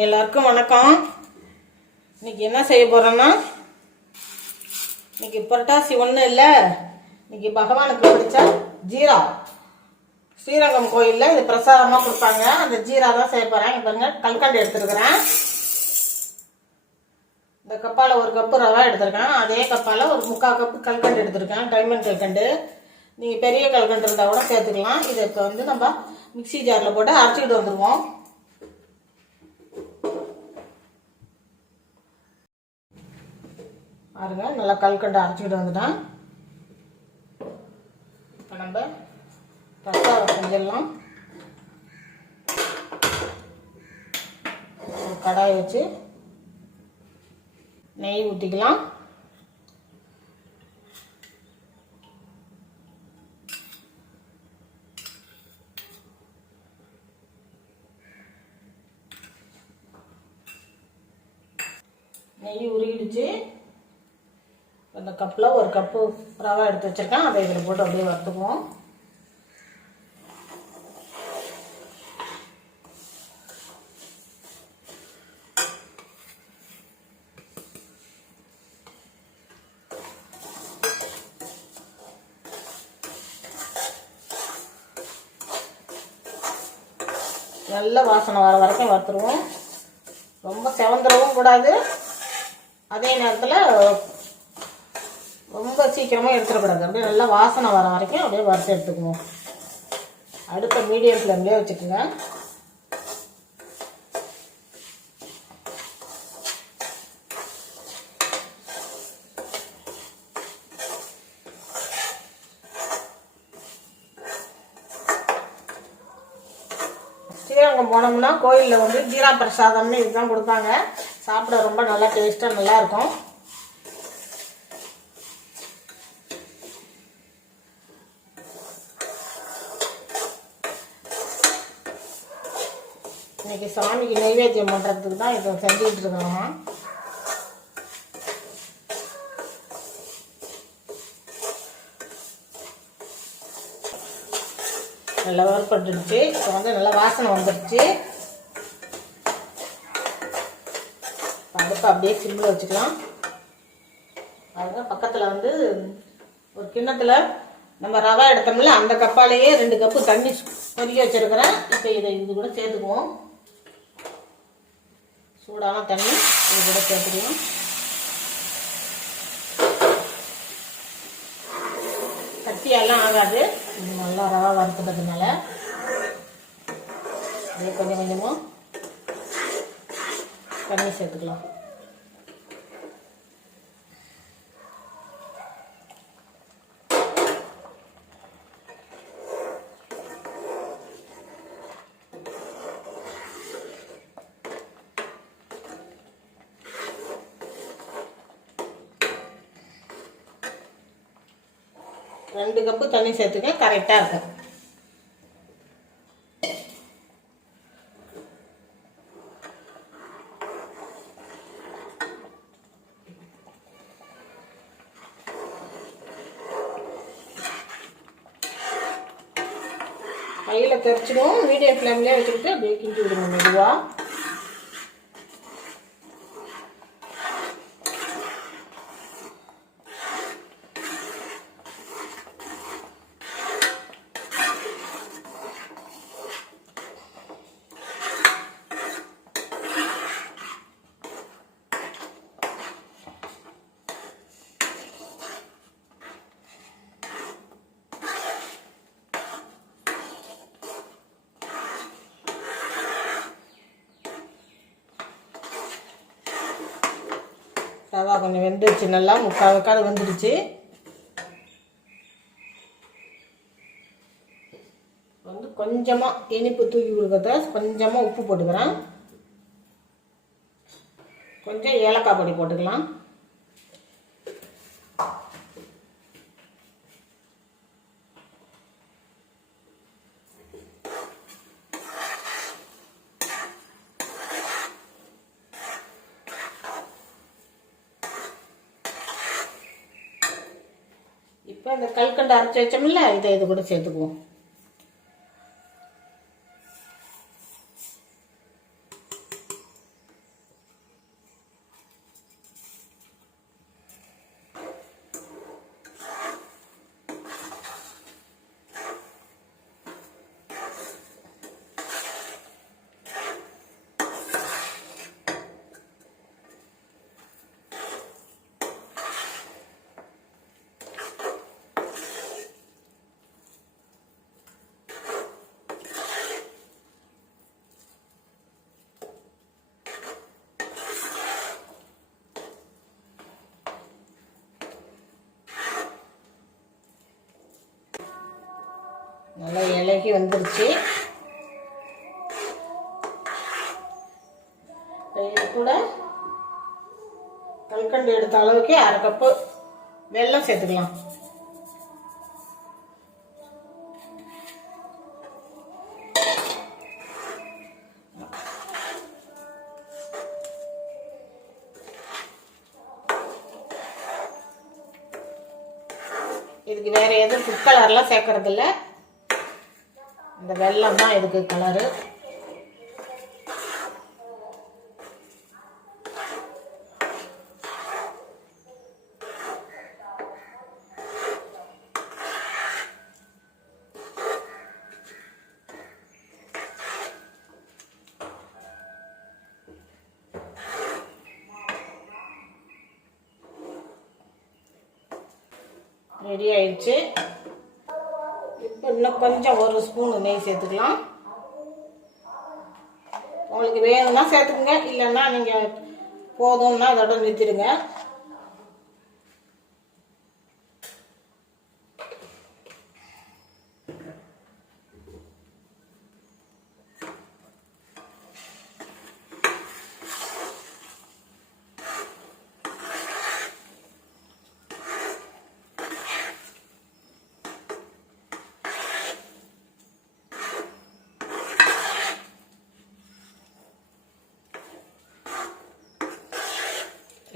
எல்லாருக்கும் வணக்கம். இன்னைக்கு என்ன செய்ய போறோன்னா இன்னைக்கு புரட்டாசி ஒன்றும் இல்லை. இன்னைக்கு பகவானுக்கு பிடிச்ச ஜீரா. ஸ்ரீரங்கம் கோயிலில் இது பிரசாதமாக கொடுப்பாங்க. அந்த ஜீரா தான் செய்ய போகிறேன் இப்போ பாருங்க கல்கண்டு எடுத்துருக்குறேன். இந்த கப்பால் ஒரு கப்பு ரவா எடுத்திருக்கேன். அதே கப்பால் ஒரு முக்கால் கப்பு கல்கண்டு எடுத்திருக்கேன். டைமண்ட் கல்கண்டு. நீங்கள் பெரிய கல்கண்டு இருந்தால் கூட சேர்த்துக்கலாம். இதை இப்போ வந்து நம்ம மிக்சி ஜாரில் போட்டு அரைச்சிக்கிட்டு வந்துடுவோம் பாருங்க நல்லா கல்கண்டு அரைச்சிக்கிட்டு வந்துட்டேன். இப்போ நம்ம பிரசாதம் செஞ்சிடலாம். ஒரு கடாய் வச்சு நெய் ஊற்றிக்கலாம் நெய் உருகிடுச்சு. அந்த கப்பில் ஒரு கப்பு ரவை எடுத்து வச்சுருக்கேன். அதை இதில் போட்டு அப்படியே வறுத்துக்குவோம். நல்ல வாசனை வர வரைக்கும் வறுத்துருவோம். ரொம்ப செவந்துடவும் கூடாது. அதே நேரத்தில் ரொம்ப சீக்கிரமாக எடுத்துடக்கூடாது அப்படியே நல்லா வாசனை வர வரைக்கும் அப்படியே வறுத்து எடுத்துக்குவோம். அடுத்த மீடியம் ஃப்ளேம்லேயே வச்சுக்கோங்க. ஸ்ரீரங்கம் போனோம்னா கோயிலில் வந்து ஜீரா பிரசாதம்னு இதுதான் கொடுப்பாங்க. சாப்பிட ரொம்ப நல்லா டேஸ்ட்டாக நல்லா இருக்கும் இன்னைக்கு சாமிக்கு நைவேத்தியம் பண்ணுறதுக்கு தான் இதை செஞ்சுக்கிட்டு இருக்கோம். நல்லா வறுப்பட்டுருச்சு இப்போ வந்து நல்லா வாசனை வந்துடுச்சு. அடுப்பை அப்படியே சிம்மில் வச்சுக்கலாம். அதுதான் பக்கத்தில் வந்து ஒரு கிண்ணத்தில் நம்ம ரவா எடுத்தோம்ல அந்த கப்பாலேயே ரெண்டு கப்பு தண்ணி கொதிக்க வச்சுருக்கிறேன். இப்போ இதை இது கூட சேர்த்துக்குவோம். சூடான தண்ணி இது கூட சேர்த்துக்கலாம். கட்டியெல்லாம் ஆகாது. இது நல்லா ரவா வறுத்துட்டதுனால அப்படியே கொஞ்சம் கொஞ்சமாக தண்ணி சேர்த்துக்கலாம். ரெண்டு கப்பு தண்ணி சேர்த்துக்க கரெக்டாக இருக்கும். கையில் தெரிச்சிடும் மீடியம் ஃப்ளேம்லேயே வச்சுக்கிட்டு அப்படியே கிண்டி மெதுவாக ரவா கொஞ்சம் வெந்துருச்சு. நல்லா முக்கால் வெக்காடு வெந்துடுச்சு வந்து கொஞ்சமாக இனிப்பு தூக்கி கொடுக்கறத கொஞ்சமாக உப்பு போட்டுக்கிறேன். கொஞ்சம் ஏலக்காய் பொடி போட்டுக்கலாம். இப்போ இந்த கல்கண்டு அரைச்சி வச்சோம்ல இதை இது கூட சேர்த்துக்குவோம். நல்லா இலகி வந்துருச்சு. இது கூட கல்கண்டு எடுத்த அளவுக்கு அரை கப்பு வெள்ளம் சேர்த்துக்கலாம். இதுக்கு வேற எதுவும் ஃபுட் கலர்லாம் சேர்க்கறதில்ல. இந்த தான் இதுக்கு கலரு ரெடி ஆயிடுச்சு. இன்னும் கொஞ்சம் ஒரு ஸ்பூன் நெய் சேர்த்துக்கலாம். உங்களுக்கு வேணும்னா சேர்த்துக்குங்க இல்லைன்னா நீங்கள் போதும்னா அதோட நிறுத்திடுங்க.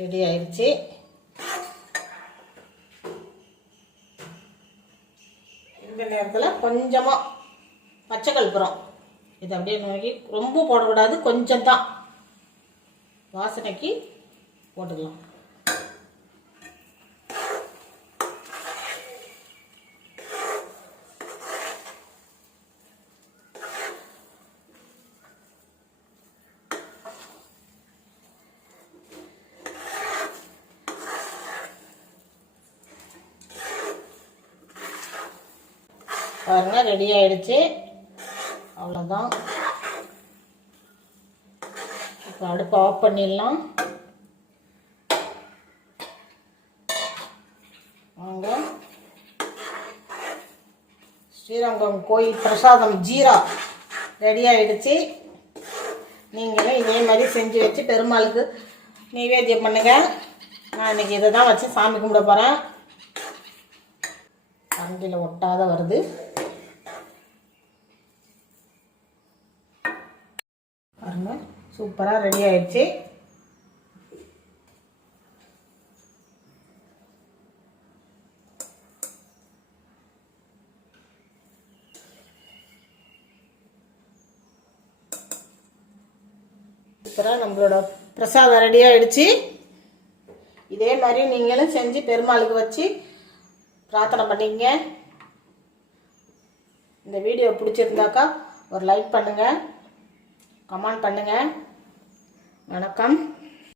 ரெடி ஆயிடுச்சு. இந்த நேரத்தில் கொஞ்சமாக பச்சை கற்பூரம். இது அப்படியே நோக்கி ரொம்ப போடக்கூடாது கொஞ்சம் தான் வாசனைக்கு போட்டுக்கலாம். பாருங்க ரெடி ஆயிடுச்சு. அவ்வளோதான் இப்போ அடுப்பை ஆஃப் பண்ணிடலாம். வாங்க. ஸ்ரீரங்கம் கோயில் பிரசாதம் ஜீரா ரெடி ஆயிடுச்சு. நீங்களும் இதே மாதிரி செஞ்சு வச்சு பெருமாளுக்கு நைவேத்தியம் பண்ணுங்க. நான் இன்றைக்கி இதை தான் வச்சு சாமி கும்பிட போகிறேன் கரண்டியில் ஒட்டாத வருது. பாருங்க. சூப்பராக ரெடி ஆயிடுச்சு. சூப்பராக நம்மளோட பிரசாதம் ரெடி ஆயிடுச்சு. இதே மாதிரி நீங்களும் செஞ்சு பெருமாளுக்கு வச்சு பிரார்த்தனை பண்ணிக்கங்க. இந்த வீடியோ பிடிச்சிருந்தாக்கா ஒரு லைக் பண்ணுங்கள் கமெண்ட் பண்ணுங்க. வணக்கம்.